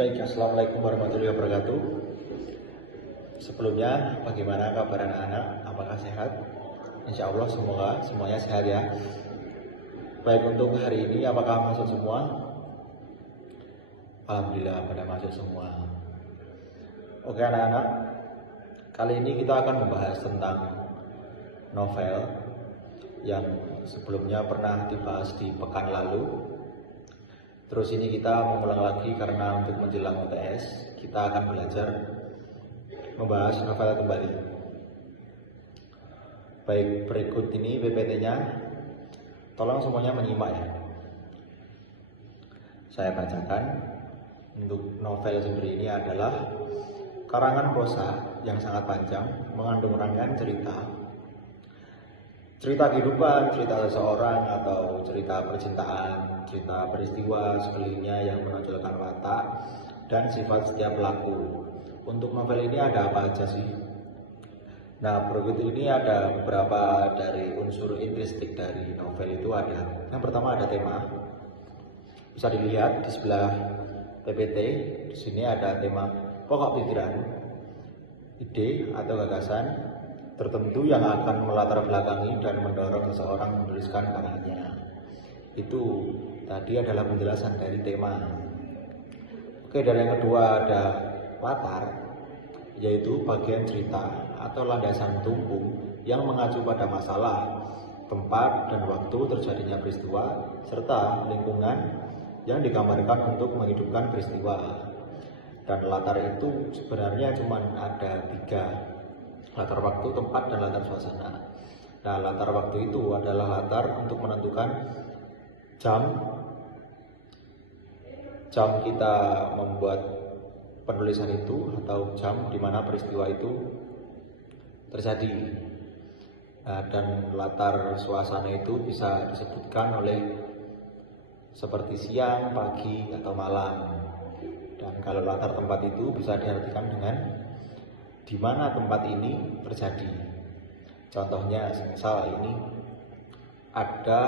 Baik, Assalamualaikum warahmatullahi wabarakatuh. Sebelumnya, bagaimana kabar anak-anak? Apakah sehat? Insya Allah semoga semuanya sehat ya. Baik, untuk hari ini apakah masuk semua? Alhamdulillah pada masuk semua. Oke anak-anak, kali ini kita akan membahas tentang novel yang sebelumnya pernah dibahas di pekan lalu. Terus ini kita mengulang lagi karena untuk menjelang UTS kita akan belajar membahas novel kembali. Baik, berikut ini PPT-nya. Tolong semuanya menyimak ya. Saya bacakan. Untuk novel sendiri ini adalah karangan prosa yang sangat panjang, mengandung rangkaian cerita kehidupan, cerita seseorang atau cerita percintaan, cerita peristiwa sekelilingnya yang menonjolkan watak dan sifat setiap pelaku. Untuk novel ini ada apa aja sih? Nah, berikut ini ada beberapa dari unsur intrinsik dari novel itu ada. Yang pertama ada tema. Bisa dilihat di sebelah PPT. Di sini ada tema pokok pikiran, ide atau gagasan tertentu yang akan melatar belakangi dan mendorong seseorang menuliskan karangannya. Itu tadi adalah penjelasan dari tema. Oke, dan yang kedua ada latar, yaitu bagian cerita atau landasan tumpung yang mengacu pada masalah, tempat dan waktu terjadinya peristiwa, serta lingkungan yang digambarkan untuk menghidupkan peristiwa. Dan latar itu sebenarnya cuma ada 3. Latar waktu, tempat, dan latar suasana. Nah, latar waktu itu adalah latar untuk menentukan jam kita membuat penulisan itu atau jam di mana peristiwa itu terjadi. Nah, dan latar suasana itu bisa disebutkan oleh seperti siang, pagi, atau malam. Dan kalau latar tempat itu bisa diartikan dengan di mana tempat ini terjadi. Contohnya, misal ini ada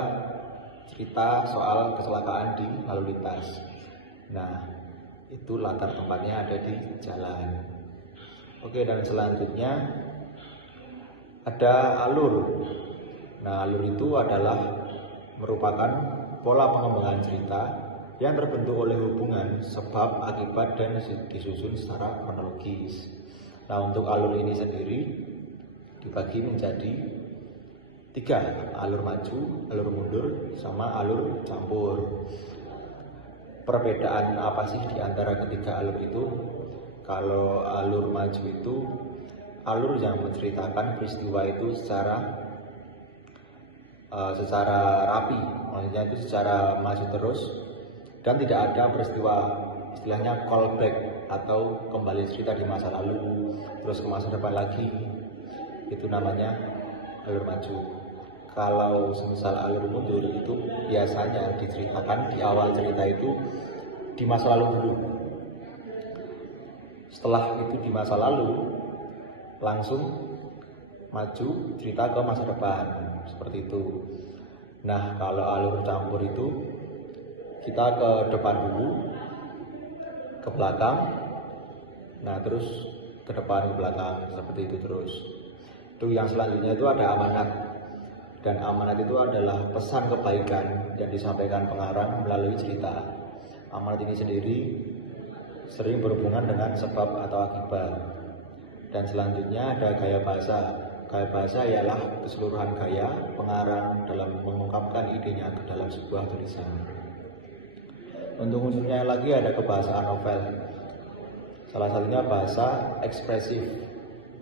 cerita soal kecelakaan di lalu lintas. Nah, itu latar tempatnya ada di jalan. Oke, dan selanjutnya ada alur. Nah, alur itu adalah merupakan pola pengembangan cerita yang terbentuk oleh hubungan sebab, akibat, dan disusun secara kronologis. Nah, untuk alur ini sendiri dibagi menjadi 3, alur maju, alur mundur, sama alur campur. Perbedaan apa sih di antara ketiga alur itu? Kalau alur maju itu alur yang menceritakan peristiwa itu secara rapi, maksudnya itu secara maju terus dan tidak ada peristiwa istilahnya callback atau kembali cerita di masa lalu terus ke masa depan lagi. Itu namanya alur maju. Kalau semisal alur mundur itu biasanya diceritakan di awal cerita itu di masa lalu dulu. Setelah itu di masa lalu langsung maju cerita ke masa depan, seperti itu. Nah, kalau alur campur itu kita ke depan dulu, ke belakang, nah terus ke depan, ke belakang, seperti itu terus. Itu yang selanjutnya itu ada amanat. Dan amanat itu adalah pesan kebaikan yang disampaikan pengarang melalui cerita. Amanat ini sendiri sering berhubungan dengan sebab atau akibat. Dan selanjutnya ada gaya bahasa. Gaya bahasa ialah keseluruhan gaya pengarang dalam mengungkapkan idenya ke dalam sebuah tulisan. Untuk unsurnya lagi ada kebahasaan novel. Salah satunya bahasa ekspresif,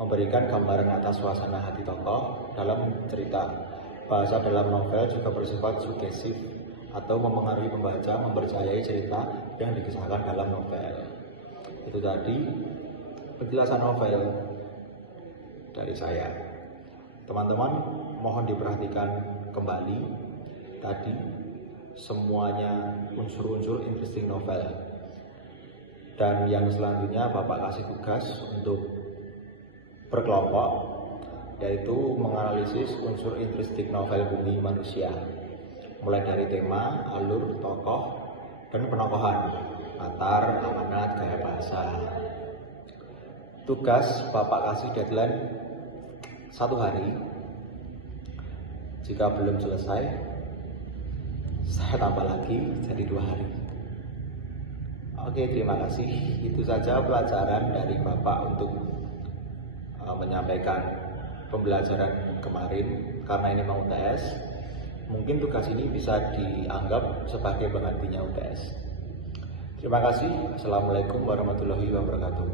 memberikan gambaran atas suasana hati tokoh dalam cerita. Bahasa dalam novel juga bersifat sugesif atau mempengaruhi pembaca mempercayai cerita yang dikisahkan dalam novel. Itu tadi penjelasan novel dari saya. Teman-teman mohon diperhatikan kembali tadi semuanya unsur-unsur interesting novel. Dan yang selanjutnya Bapak kasih tugas untuk berkelompok, yaitu menganalisis unsur intrinsik novel Bumi Manusia, mulai dari tema, alur, tokoh, dan penokohan, latar, amanat, biasa. Tugas Bapak kasih deadline 1 hari. Jika belum selesai, saya tambah lagi jadi 2 hari. Oke, terima kasih. Itu saja pelajaran dari Bapak untuk menyampaikan pembelajaran kemarin. Karena ini mau UTS, mungkin tugas ini bisa dianggap sebagai penggantinya UTS. Terima kasih. Assalamualaikum warahmatullahi wabarakatuh.